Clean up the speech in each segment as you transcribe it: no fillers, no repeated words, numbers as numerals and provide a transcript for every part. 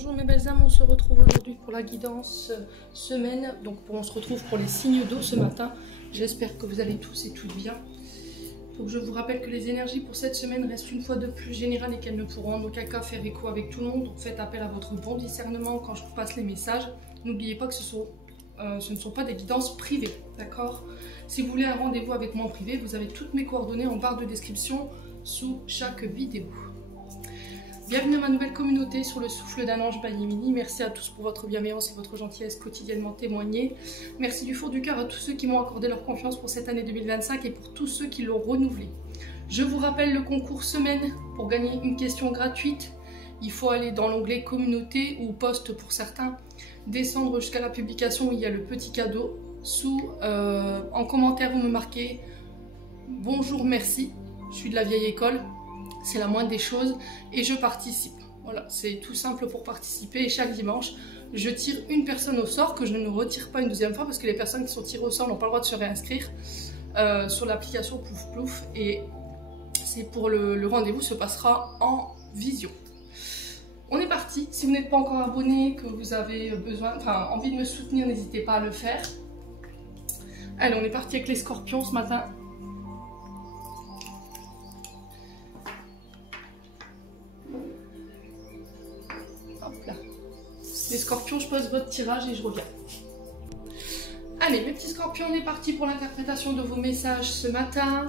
Bonjour mes belles âmes, on se retrouve aujourd'hui pour la guidance semaine. Donc on se retrouve pour les signes d'eau ce matin. J'espère que vous allez tous et toutes bien. Donc je vous rappelle que les énergies pour cette semaine restent une fois de plus générales et qu'elles ne pourront en aucun cas faire écho avec tout le monde. Donc faites appel à votre bon discernement quand je vous passe les messages. N'oubliez pas que ce ne sont pas des guidances privées, d'accord? Si vous voulez un rendez-vous avec moi en privé, vous avez toutes mes coordonnées en barre de description sous chaque vidéo. Bienvenue à ma nouvelle communauté sur le souffle d'un ange by Yemini. Merci à tous pour votre bienveillance et votre gentillesse quotidiennement témoignée. Merci du fond du cœur à tous ceux qui m'ont accordé leur confiance pour cette année 2025 et pour tous ceux qui l'ont renouvelée. Je vous rappelle le concours semaine pour gagner une question gratuite. Il faut aller dans l'onglet communauté ou poste pour certains, descendre jusqu'à la publication où il y a le petit cadeau. En commentaire, vous me marquez bonjour, merci, je suis de la vieille école. C'est la moindre des choses et je participe. Voilà, c'est tout simple pour participer. Et chaque dimanche, je tire une personne au sort que je ne retire pas une deuxième fois parce que les personnes qui sont tirées au sort n'ont pas le droit de se réinscrire sur l'application Plouf Plouf. Et c'est pour le rendez-vous se passera en visio. On est parti. Si vous n'êtes pas encore abonné, que vous avez envie de me soutenir, n'hésitez pas à le faire. Allez, on est parti avec les scorpions ce matin. Les scorpions, je pose votre tirage et je reviens. Allez, mes petits scorpions, on est parti pour l'interprétation de vos messages ce matin.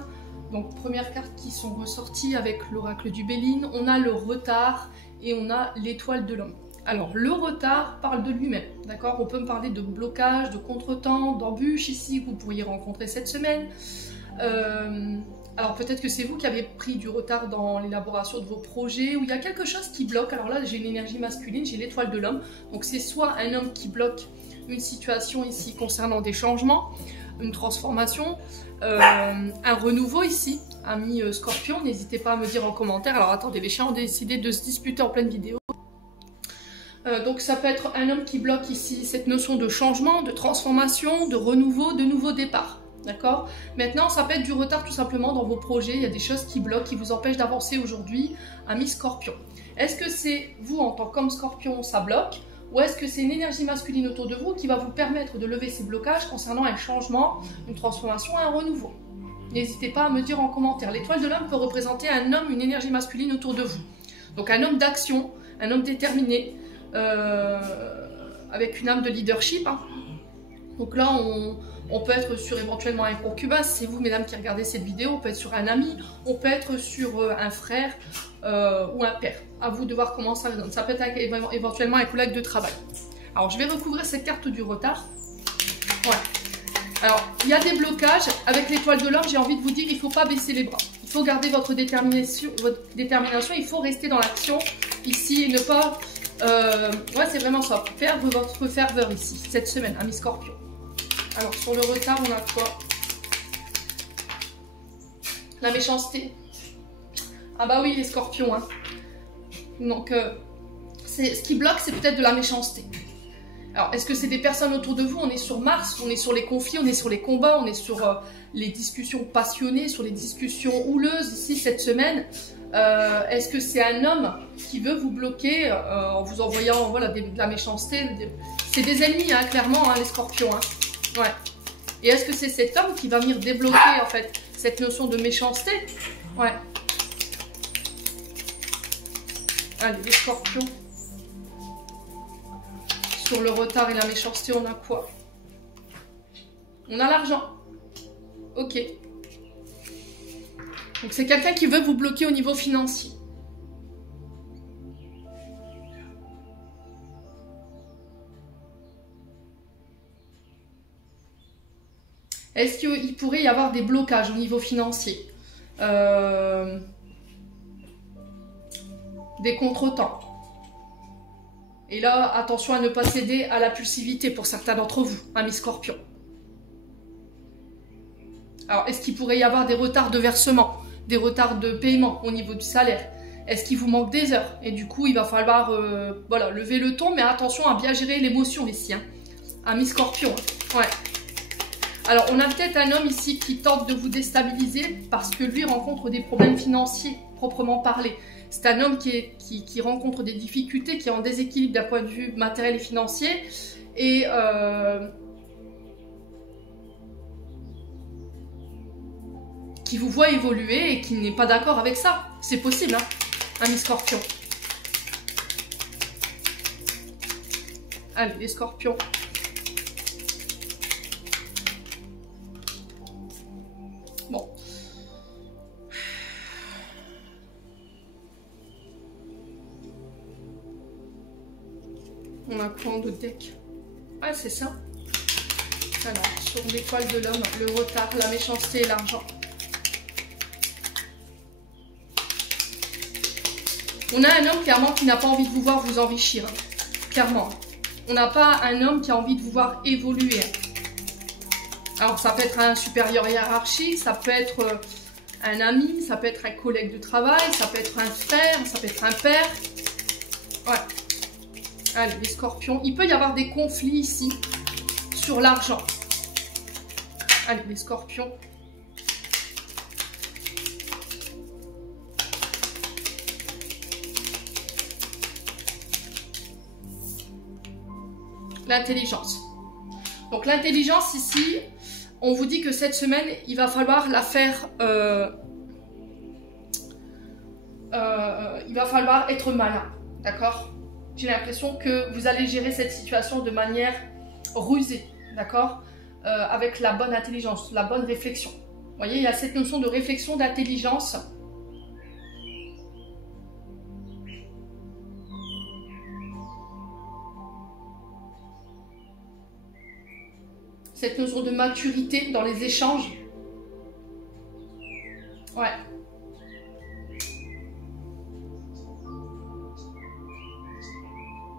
Donc, première carte qui sont ressorties avec l'oracle du Béline. On a le retard et on a l'étoile de l'homme. Alors, le retard parle de lui-même, d'accord? On peut me parler de blocage, de contretemps, d'embûches ici que vous pourriez rencontrer cette semaine. Alors peut-être que c'est vous qui avez pris du retard dans l'élaboration de vos projets, où il y a quelque chose qui bloque. Alors là, j'ai une énergie masculine, j'ai l'étoile de l'homme. Donc c'est soit un homme qui bloque une situation ici concernant des changements, une transformation, un renouveau ici, ami scorpion. N'hésitez pas à me dire en commentaire. Alors attendez, les chiens ont décidé de se disputer en pleine vidéo. Donc ça peut être un homme qui bloque ici cette notion de changement, de transformation, de renouveau, de nouveau départ. D'accord? Maintenant, ça peut être du retard tout simplement dans vos projets. Il y a des choses qui bloquent, qui vous empêchent d'avancer aujourd'hui, ami scorpion. Est-ce que c'est vous, en tant qu'homme scorpion, ça bloque? Ou est-ce que c'est une énergie masculine autour de vous qui va vous permettre de lever ces blocages concernant un changement, une transformation, un renouveau? N'hésitez pas à me dire en commentaire. L'étoile de l'homme peut représenter un homme, une énergie masculine autour de vous. Donc un homme d'action, un homme déterminé, avec une âme de leadership. Hein. Donc là, on peut être sur éventuellement un concubin, c'est vous mesdames qui regardez cette vidéo, on peut être sur un ami, on peut être sur un frère ou un père. À vous de voir comment ça donne. Ça peut être éventuellement un collègue de travail. Alors je vais recouvrir cette carte du retard. Voilà. Alors il y a des blocages. Avec l'étoile de l'homme, j'ai envie de vous dire, il ne faut pas baisser les bras. Il faut garder votre détermination, il faut rester dans l'action ici et ne pas... ouais, c'est vraiment ça, perdre votre ferveur ici, cette semaine, ami scorpion. Alors, sur le retard, on a quoi? La méchanceté. Ah bah oui, les scorpions. Hein. Donc, ce qui bloque, c'est peut-être de la méchanceté. Alors, est-ce que c'est des personnes autour de vous? On est sur Mars, on est sur les conflits, on est sur les combats, on est sur les discussions passionnées, sur les discussions houleuses ici, cette semaine. Est-ce que c'est un homme qui veut vous bloquer en vous envoyant voilà, de la méchanceté? C'est des ennemis, hein, clairement, hein, les scorpions. Hein. Ouais. Et est-ce que c'est cet homme qui va venir débloquer en fait cette notion de méchanceté? Ouais. Allez, les scorpions. Sur le retard et la méchanceté, on a quoi? On a l'argent. Ok. Donc c'est quelqu'un qui veut vous bloquer au niveau financier. Est-ce qu'il pourrait y avoir des blocages au niveau financier? Des contretemps. Et là, attention à ne pas céder à la pulsivité pour certains d'entre vous, amis scorpions. Alors, est-ce qu'il pourrait y avoir des retards de versement, des retards de paiement au niveau du salaire? Est-ce qu'il vous manque des heures? Et du coup, il va falloir voilà, lever le ton, mais attention à bien gérer l'émotion ici, hein. Amis scorpions. Ouais. Alors, on a peut-être un homme ici qui tente de vous déstabiliser parce que lui rencontre des problèmes financiers. proprement parler. C'est un homme qui rencontre des difficultés, qui est en déséquilibre d'un point de vue matériel et financier. Et qui vous voit évoluer et qui n'est pas d'accord avec ça. C'est possible, hein, ami Scorpion. Allez, les Scorpions. Bon. On a quoi en d'autres deck? Ouais, c'est ça. Alors, sur l'étoile de l'homme, le retard, la méchanceté et l'argent. On a un homme, clairement, qui n'a pas envie de vous voir vous enrichir. Hein. Clairement. On n'a pas un homme qui a envie de vous voir évoluer. Alors, ça peut être un supérieur hiérarchique, ça peut être un ami, ça peut être un collègue de travail, ça peut être un frère, ça peut être un père. Ouais. Allez, les Scorpions. Il peut y avoir des conflits ici sur l'argent. Allez, les Scorpions. L'intelligence. Donc l'intelligence ici, on vous dit que cette semaine, il va falloir la faire... il va falloir être malin, d'accord? J'ai l'impression que vous allez gérer cette situation de manière rusée, d'accord? Avec la bonne intelligence, la bonne réflexion. Vous voyez, il y a cette notion de réflexion, d'intelligence. Cette notion de maturité dans les échanges. Ouais.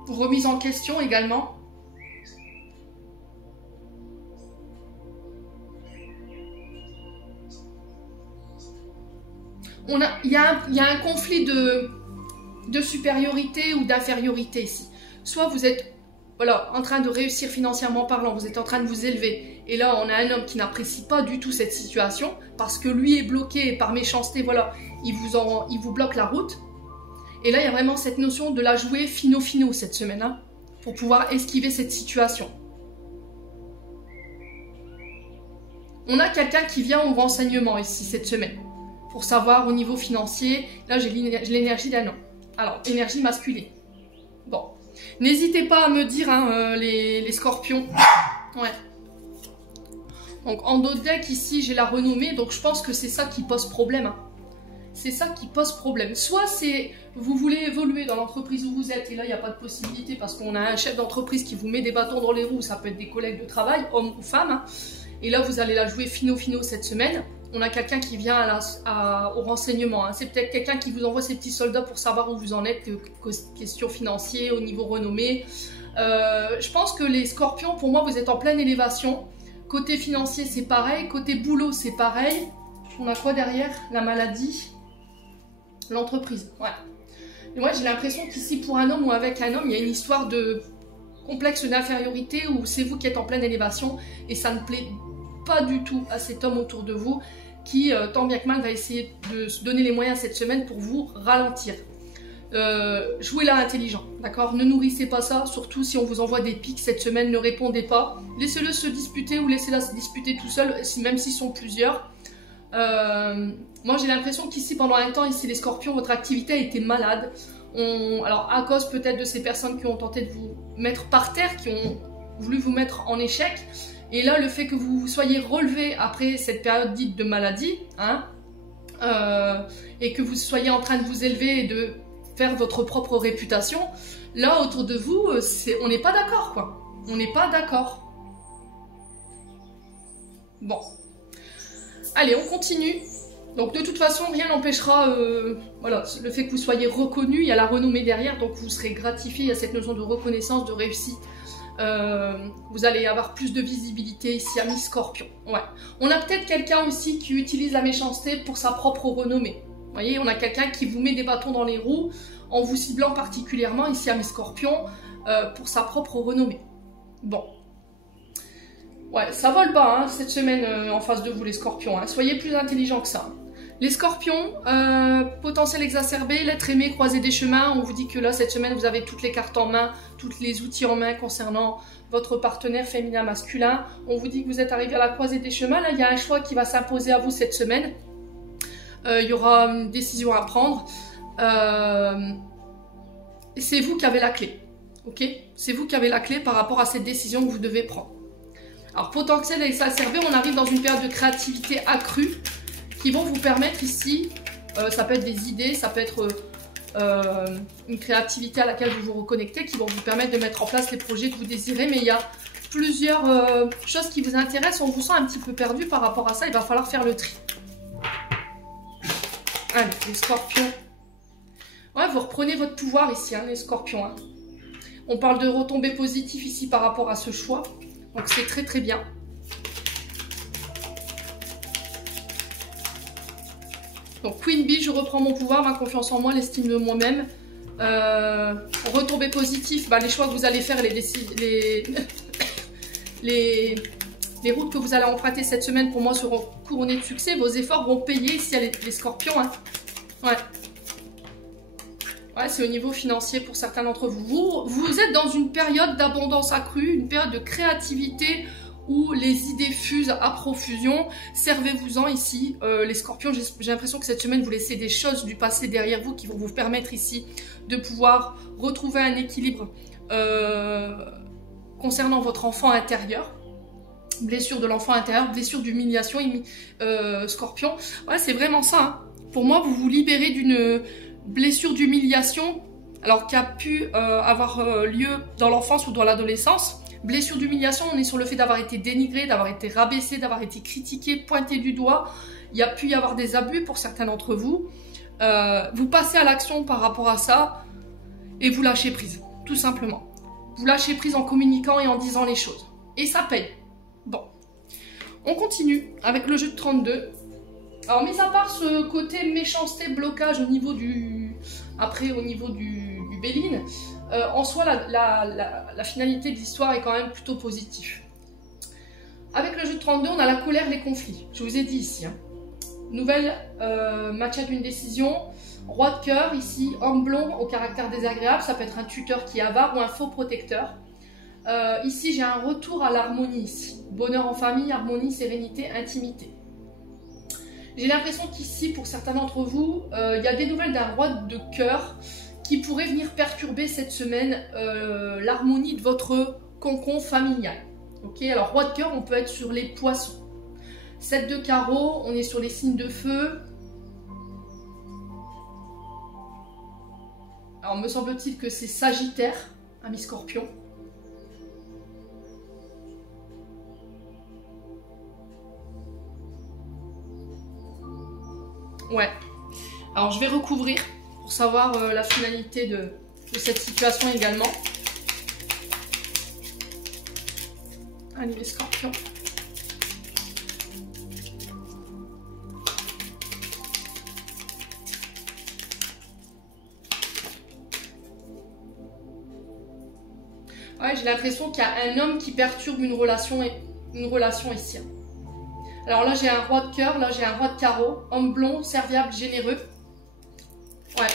Remise en question également. Il y a un conflit de supériorité ou d'infériorité ici. Soit vous êtes voilà, en train de réussir financièrement parlant, vous êtes en train de vous élever. Et là, on a un homme qui n'apprécie pas du tout cette situation parce que lui est bloqué par méchanceté, voilà, il vous bloque la route. Et là, il y a vraiment cette notion de la jouer fino-fino cette semaine, hein, pour pouvoir esquiver cette situation. On a quelqu'un qui vient au renseignement ici cette semaine, pour savoir au niveau financier. Là, j'ai l'énergie d'un homme. Alors, énergie masculine. Bon. N'hésitez pas à me dire, hein, les Scorpions. Ouais. Donc, en d'autres decks, ici, j'ai la renommée. Donc, je pense que c'est ça qui pose problème. Hein. C'est ça qui pose problème. Soit c'est vous voulez évoluer dans l'entreprise où vous êtes et là, il n'y a pas de possibilité parce qu'on a un chef d'entreprise qui vous met des bâtons dans les roues. Ça peut être des collègues de travail, hommes ou femmes. Hein. Et là, vous allez la jouer fino-fino cette semaine. On a quelqu'un qui vient au renseignement. Hein. C'est peut-être quelqu'un qui vous envoie ses petits soldats pour savoir où vous en êtes, question financière, au niveau renommée. Je pense que les Scorpions, pour moi, vous êtes en pleine élévation. Côté financier, c'est pareil. Côté boulot, c'est pareil. On a quoi derrière? La maladie. L'entreprise. Ouais. Et moi, j'ai l'impression qu'ici, pour un homme ou avec un homme, il y a une histoire de complexe d'infériorité où c'est vous qui êtes en pleine élévation et ça ne plaît pas du tout à cet homme autour de vous qui, tant bien que mal, va essayer de se donner les moyens cette semaine pour vous ralentir. Jouez-la intelligent, d'accord? Ne nourrissez pas ça, surtout si on vous envoie des pics cette semaine, ne répondez pas. Laissez-le se disputer ou laissez-la se disputer tout seul, même s'ils sont plusieurs. Moi, j'ai l'impression qu'ici, pendant un temps, ici, les Scorpions, votre activité a été malade. Alors, à cause peut-être de ces personnes qui ont tenté de vous mettre par terre, qui ont voulu vous mettre en échec. Et là, le fait que vous soyez relevé après cette période dite de maladie, hein, et que vous soyez en train de vous élever et de faire votre propre réputation, là, autour de vous, on n'est pas d'accord, quoi. On n'est pas d'accord. Bon. Allez, on continue. Donc, de toute façon, rien n'empêchera, voilà, le fait que vous soyez reconnu, il y a la renommée derrière, donc vous serez gratifié, il y a cette notion de reconnaissance, de réussite. Vous allez avoir plus de visibilité ici, ami Scorpion. Ouais. On a peut-être quelqu'un aussi qui utilise la méchanceté pour sa propre renommée. Vous voyez, on a quelqu'un qui vous met des bâtons dans les roues en vous ciblant particulièrement ici, ami Scorpion, pour sa propre renommée. Bon. Ouais, ça vole pas hein, cette semaine en face de vous les Scorpions. Hein. Soyez plus intelligents que ça. Les scorpions, potentiel exacerbé, l'être aimé, croiser des chemins. On vous dit que là, cette semaine, vous avez toutes les cartes en main, tous les outils en main concernant votre partenaire féminin, masculin. On vous dit que vous êtes arrivé à la croisée des chemins. Là, il y a un choix qui va s'imposer à vous cette semaine. Il y aura une décision à prendre. C'est vous qui avez la clé. Ok? C'est vous qui avez la clé par rapport à cette décision que vous devez prendre. Alors, potentiel exacerbé, on arrive dans une période de créativité accrue qui vont vous permettre ici, ça peut être des idées, ça peut être une créativité à laquelle vous vous reconnectez, qui vont vous permettre de mettre en place les projets que vous désirez, mais il y a plusieurs choses qui vous intéressent, on vous sent un petit peu perdu par rapport à ça, il va falloir faire le tri. Allez, les scorpions. Ouais, vous reprenez votre pouvoir ici, hein, les scorpions. Hein. On parle de retombées positives ici par rapport à ce choix, donc c'est très très bien. Donc Queen Bee, je reprends mon pouvoir, ma confiance en moi, l'estime de moi-même. Retombées positives, bah, les choix que vous allez faire, les routes que vous allez emprunter cette semaine pour moi seront couronnées de succès. Vos efforts vont payer ici les scorpions. Hein. Ouais. Ouais, c'est au niveau financier pour certains d'entre vous. Vous êtes dans une période d'abondance accrue, une période de créativité où les idées fusent à profusion. Servez-vous-en ici, les scorpions. J'ai l'impression que cette semaine, vous laissez des choses du passé derrière vous qui vont vous permettre ici de pouvoir retrouver un équilibre concernant votre enfant intérieur. Blessure de l'enfant intérieur, blessure d'humiliation, scorpion. Ouais, c'est vraiment ça. Hein. Pour moi, vous vous libérez d'une blessure d'humiliation alors qui a pu avoir lieu dans l'enfance ou dans l'adolescence. Blessure d'humiliation, on est sur le fait d'avoir été dénigré, d'avoir été rabaissé, d'avoir été critiqué, pointé du doigt. Il y a pu y avoir des abus pour certains d'entre vous. Vous passez à l'action par rapport à ça et vous lâchez prise, tout simplement. Vous lâchez prise en communiquant et en disant les choses. Et ça paye. Bon, on continue avec le jeu de 32. Alors, mis à part ce côté méchanceté, blocage au niveau du... Après, au niveau du Béline, en soi, la finalité de l'histoire est quand même plutôt positive. Avec le jeu de 32, on a la colère, les conflits. Je vous ai dit ici. Hein. Nouvelle match d'une décision. Roi de cœur, ici, homme blond au caractère désagréable. Ça peut être un tuteur qui est avare ou un faux protecteur. Ici, j'ai un retour à l'harmonie. Ici. Bonheur en famille, harmonie, sérénité, intimité. J'ai l'impression qu'ici, pour certains d'entre vous, il y a des nouvelles d'un roi de cœur qui pourrait venir perturber cette semaine l'harmonie de votre cocon familial. Ok, alors roi de cœur, on peut être sur les poissons. 7 de carreau, on est sur les signes de feu. Alors, me semble-t-il que c'est Sagittaire, ami Scorpion. Ouais. Alors, je vais recouvrir pour savoir la finalité de cette situation également. Allez, les scorpions. Ouais, j'ai l'impression qu'il y a un homme qui perturbe une relation ici. Alors là, j'ai un roi de cœur, là, j'ai un roi de carreau, homme blond, serviable, généreux. Ouais.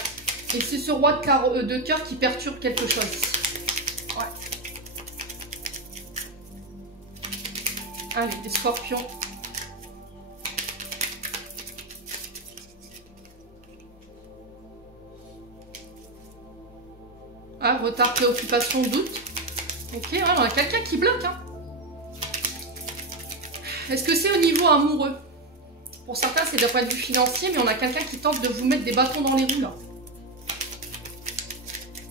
Et c'est ce roi de cœur qui perturbe quelque chose ici. Ouais. Allez, les scorpions. Ah, retard, préoccupation, doute. Ok, ouais, on a quelqu'un qui bloque. Hein. Est-ce que c'est au niveau amoureux? Pour certains, c'est d'un point de vue financier, mais on a quelqu'un qui tente de vous mettre des bâtons dans les roues, là.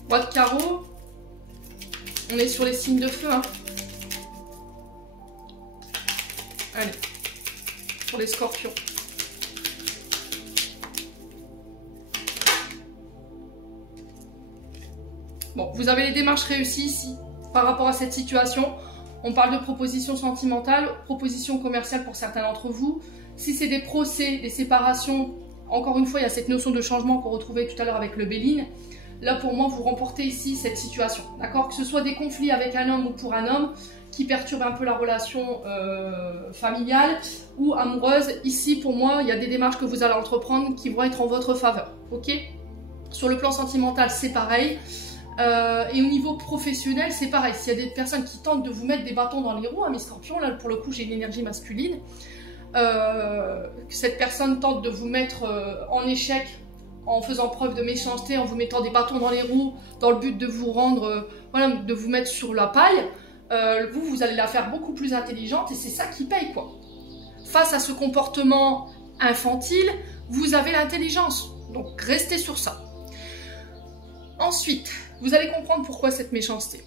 Roi de carreau. On est sur les signes de feu, hein. Allez. Pour les scorpions. Bon, vous avez les démarches réussies ici, par rapport à cette situation. On parle de propositions sentimentales, propositions commerciales pour certains d'entre vous. Si c'est des procès, des séparations, encore une fois, il y a cette notion de changement qu'on retrouvait tout à l'heure avec le Béline. Là, pour moi, vous remportez ici cette situation. D'accord? Que ce soit des conflits avec un homme ou pour un homme, qui perturbe un peu la relation familiale ou amoureuse. Ici, pour moi, il y a des démarches que vous allez entreprendre qui vont être en votre faveur. Ok? Sur le plan sentimental, c'est pareil. Et au niveau professionnel, c'est pareil. S'il y a des personnes qui tentent de vous mettre des bâtons dans les roues, hein, mes scorpions, là pour le coup j'ai une énergie masculine, cette personne tente de vous mettre en échec en faisant preuve de méchanceté, en vous mettant des bâtons dans les roues, dans le but de vous rendre, voilà, de vous mettre sur la paille, vous allez la faire beaucoup plus intelligente et c'est ça qui paye, quoi. Face à ce comportement infantile, vous avez l'intelligence, donc restez sur ça. Ensuite, vous allez comprendre pourquoi cette méchanceté.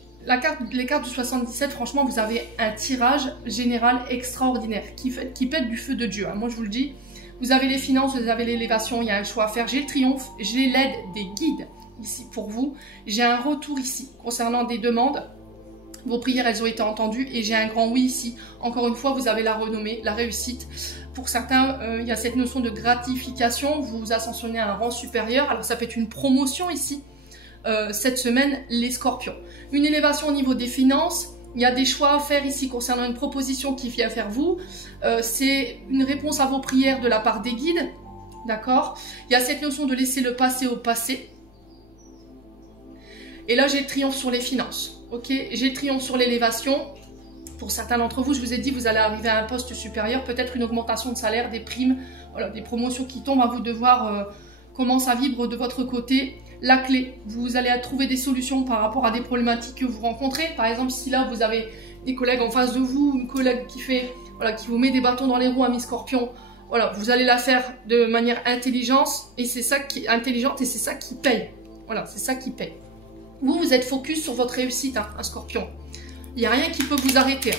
Les cartes du 77, franchement, vous avez un tirage général extraordinaire qui pète du feu de Dieu. Hein. Moi, je vous le dis, vous avez les finances, vous avez l'élévation, il y a un choix à faire. J'ai le triomphe, j'ai l'aide des guides ici pour vous. J'ai un retour ici concernant des demandes. Vos prières, elles ont été entendues et j'ai un grand oui ici. Encore une fois, vous avez la renommée, la réussite. Pour certains, il y a cette notion de gratification. Vous ascensionnez à un rang supérieur. Alors, ça peut être une promotion ici. Cette semaine, les scorpions. Une élévation au niveau des finances, il y a des choix à faire ici concernant une proposition qui vient vers vous. C'est une réponse à vos prières de la part des guides, d'accord? Il y a cette notion de laisser le passé au passé. Et là, j'ai le triomphe sur les finances, ok? J'ai le triomphe sur l'élévation. Pour certains d'entre vous, je vous ai dit, vous allez arriver à un poste supérieur, peut-être une augmentation de salaire, des primes, voilà, des promotions qui tombent, à vous de voir comment ça vibre de votre côté. La clé, vous allez trouver des solutions par rapport à des problématiques que vous rencontrez. Par exemple, si là, vous avez des collègues en face de vous, une collègue qui fait, voilà, qui vous met des bâtons dans les roues à mi-scorpion, voilà, vous allez la faire de manière intelligente et c'est ça qui paye. Voilà, c'est ça qui paye. Vous êtes focus sur votre réussite, hein, un scorpion. Il n'y a rien qui peut vous arrêter.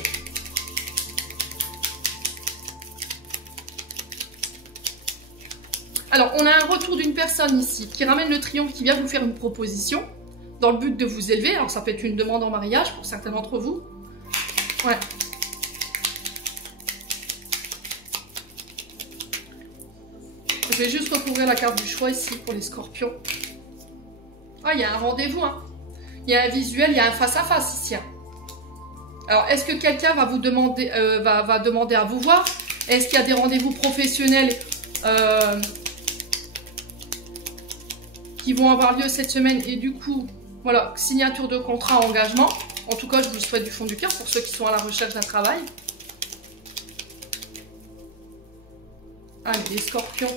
Alors, on a un retour d'une personne ici qui ramène le triomphe, qui vient vous faire une proposition dans le but de vous élever. Alors, ça peut être une demande en mariage pour certains d'entre vous. Ouais. Je vais juste recouvrir la carte du choix ici pour les scorpions. Ah, il y a un rendez-vous, hein. Il y a un visuel, il y a un face-à-face ici. Hein. Alors, est-ce que quelqu'un va vous demander, va demander à vous voir? Est-ce qu'il y a des rendez-vous professionnels qui vont avoir lieu cette semaine et du coup, voilà, signature de contrat, engagement. En tout cas, je vous le souhaite du fond du cœur pour ceux qui sont à la recherche d'un travail. Allez, les scorpions.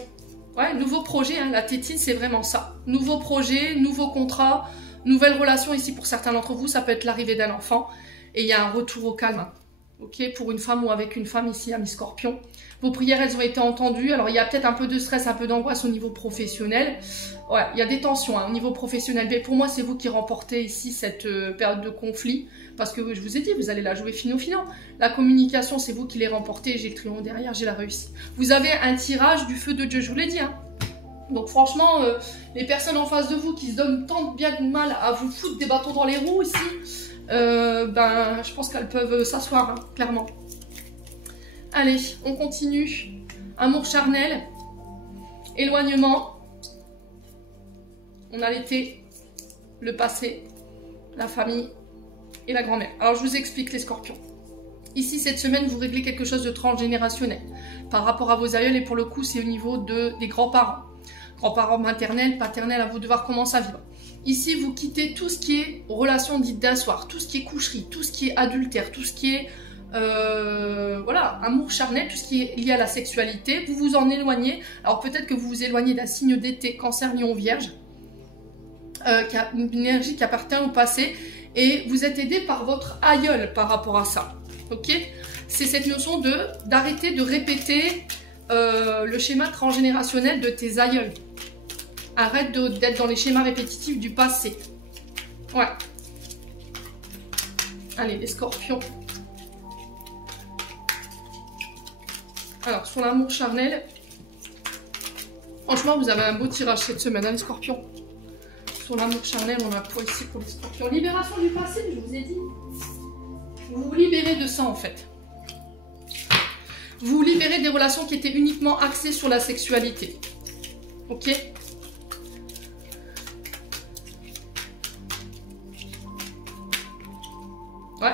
Ouais, nouveau projet, hein, la tétine, c'est vraiment ça. Nouveau projet, nouveau contrat, nouvelle relation ici pour certains d'entre vous. Ça peut être l'arrivée d'un enfant et il y a un retour au calme. Hein. Ok, pour une femme ou avec une femme ici, amis scorpions. Vos prières, elles ont été entendues. Alors, il y a peut-être un peu de stress, un peu d'angoisse au niveau professionnel. Ouais, il y a des tensions hein, au niveau professionnel. Mais pour moi, c'est vous qui remportez ici cette période de conflit. Parce que je vous ai dit, vous allez la jouer fino-fino. La communication, c'est vous qui les remportez. J'ai le triomphe derrière, j'ai la réussite. Vous avez un tirage du feu de Dieu, je vous l'ai dit. Hein. Donc franchement, les personnes en face de vous qui se donnent tant bien de mal à vous foutre des bâtons dans les roues ici, je pense qu'elles peuvent s'asseoir, hein, clairement. Allez, on continue. Amour charnel, éloignement. On a l'été, le passé, la famille et la grand-mère. Alors, je vous explique les scorpions. Ici, cette semaine, vous réglez quelque chose de transgénérationnel par rapport à vos aïeuls et pour le coup, c'est au niveau des grands-parents. Grands-parents maternels, paternels, à vous de voir comment ça vibre. Ici, vous quittez tout ce qui est relation dite d'un soir, tout ce qui est coucherie, tout ce qui est adultère, tout ce qui est voilà, amour charnel, tout ce qui est lié à la sexualité. Vous vous en éloignez. Alors peut-être que vous vous éloignez d'un signe d'été, cancer, lion, vierge, qui a une énergie qui appartient au passé. Et vous êtes aidé par votre aïeul par rapport à ça. Ok? C'est cette notion d'arrêter de répéter le schéma transgénérationnel de tes aïeuls. Arrête d'être dans les schémas répétitifs du passé. Ouais. Allez, les scorpions. Alors, sur l'amour charnel, franchement, vous avez un beau tirage cette semaine, hein, les scorpions. Sur l'amour charnel, on a quoi ici pour les scorpions? Libération du passé, je vous ai dit. Vous vous libérez de ça, en fait. Vous vous libérez des relations qui étaient uniquement axées sur la sexualité. Ok? Ouais.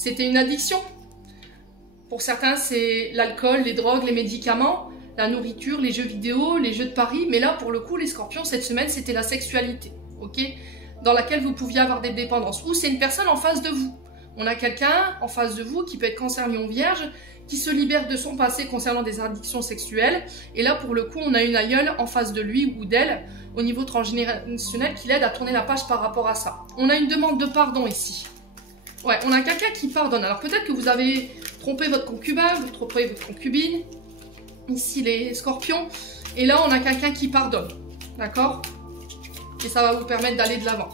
c'était une addiction. Pour certains, c'est l'alcool, les drogues, les médicaments, la nourriture, les jeux vidéo, les jeux de paris. Mais là, pour le coup, les scorpions, cette semaine, c'était la sexualité, ok, dans laquelle vous pouviez avoir des dépendances. Ou c'est une personne en face de vous. On a quelqu'un en face de vous qui peut être cancer, lion, vierge, qui se libère de son passé concernant des addictions sexuelles. Et là, pour le coup, on a une aïeule en face de lui ou d'elle, au niveau transgénérationnel, qui l'aide à tourner la page par rapport à ça. On a une demande de pardon ici. Ouais, on a quelqu'un qui pardonne. Alors peut-être que vous avez trompé votre concubin, vous trompez votre concubine. Ici, les scorpions. Et là, on a quelqu'un qui pardonne. D'accord? Et ça va vous permettre d'aller de l'avant.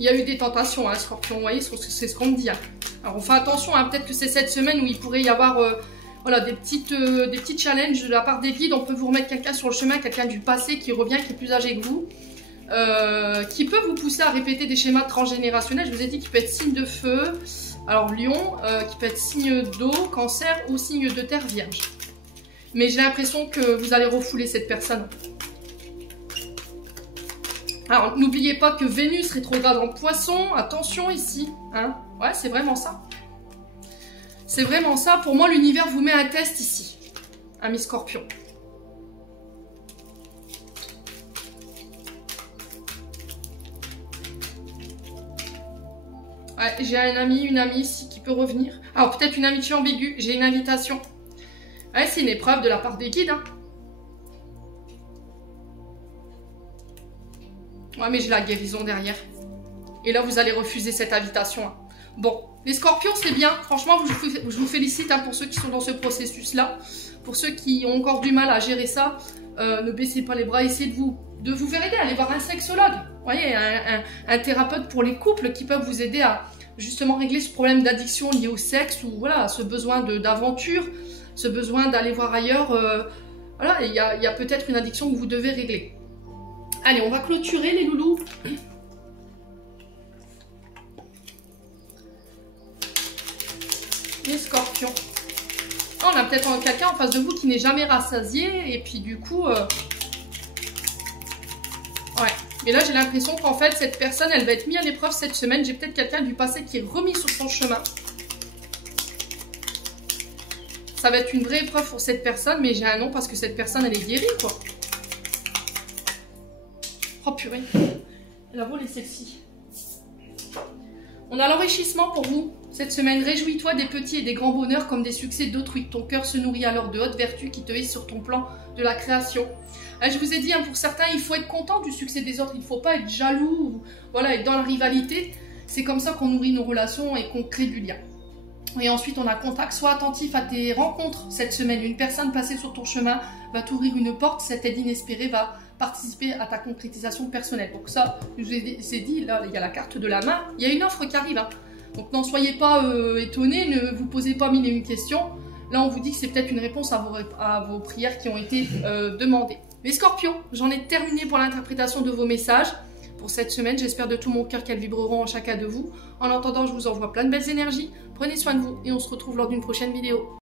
Il y a eu des tentations, hein, scorpion, vous voyez, c'est ce qu'on me dit. Hein. Alors on fait attention, hein, peut-être que c'est cette semaine où il pourrait y avoir voilà, des petits challenges de la part des guides. On peut vous remettre quelqu'un sur le chemin, quelqu'un du passé qui revient, qui est plus âgé que vous, qui peut vous pousser à répéter des schémas transgénérationnels. Je vous ai dit qu'il peut être signe de feu, alors lion, qui peut être signe d'eau, cancer ou signe de terre, vierge. Mais j'ai l'impression que vous allez refouler cette personne. Alors, n'oubliez pas que Vénus rétrograde en poisson. Attention ici. Hein, ouais, c'est vraiment ça. C'est vraiment ça. Pour moi, l'univers vous met un test ici. Ami Scorpion. Ouais, j'ai un ami, une amie ici qui peut revenir. Alors, peut-être une amitié ambiguë. J'ai une invitation. Ouais, c'est une épreuve de la part des guides. Hein. Ouais, mais j'ai la guérison derrière. Et là, vous allez refuser cette invitation. Hein. Bon, les scorpions, c'est bien. Franchement, je vous félicite hein, pour ceux qui sont dans ce processus-là. Pour ceux qui ont encore du mal à gérer ça, ne baissez pas les bras. Essayez de vous faire aider. Allez voir un sexologue. Vous voyez, un thérapeute pour les couples qui peuvent vous aider à justement régler ce problème d'addiction lié au sexe ou voilà, ce besoin d'aventure, ce besoin d'aller voir ailleurs. Voilà, il y a peut-être une addiction que vous devez régler. Allez, on va clôturer les loulous. Les scorpions. Oh, on a peut-être quelqu'un en face de vous qui n'est jamais rassasié. Et puis du coup... Ouais. Mais là, j'ai l'impression qu'en fait, cette personne, elle va être mise à l'épreuve cette semaine. J'ai peut-être quelqu'un du passé qui est remis sur son chemin. Ça va être une vraie épreuve pour cette personne. Mais j'ai un nom parce que cette personne, elle est guérie, quoi. Oh purée, la voix est sexy. On a l'enrichissement pour vous cette semaine. Réjouis-toi des petits et des grands bonheurs comme des succès d'autrui. Ton cœur se nourrit alors de hautes vertus qui te hissent sur ton plan de la création. Je vous ai dit, hein, pour certains, il faut être content du succès des autres. Il ne faut pas être jaloux ou voilà, être dans la rivalité. C'est comme ça qu'on nourrit nos relations et qu'on crée du lien. Et ensuite, on a contact. Sois attentif à tes rencontres cette semaine. Une personne passée sur ton chemin va t'ouvrir une porte. Cette aide inespérée va participer à ta concrétisation personnelle. Donc ça, je vous ai dit, là, il y a la carte de la main. Il y a une offre qui arrive. Hein. Donc n'en soyez pas étonnés. Ne vous posez pas mille et une questions. Là, on vous dit que c'est peut-être une réponse à vos prières qui ont été demandées. Les scorpions, j'en ai terminé pour l'interprétation de vos messages. Pour cette semaine, j'espère de tout mon cœur qu'elles vibreront en chacun de vous. En attendant, je vous envoie plein de belles énergies. Prenez soin de vous et on se retrouve lors d'une prochaine vidéo.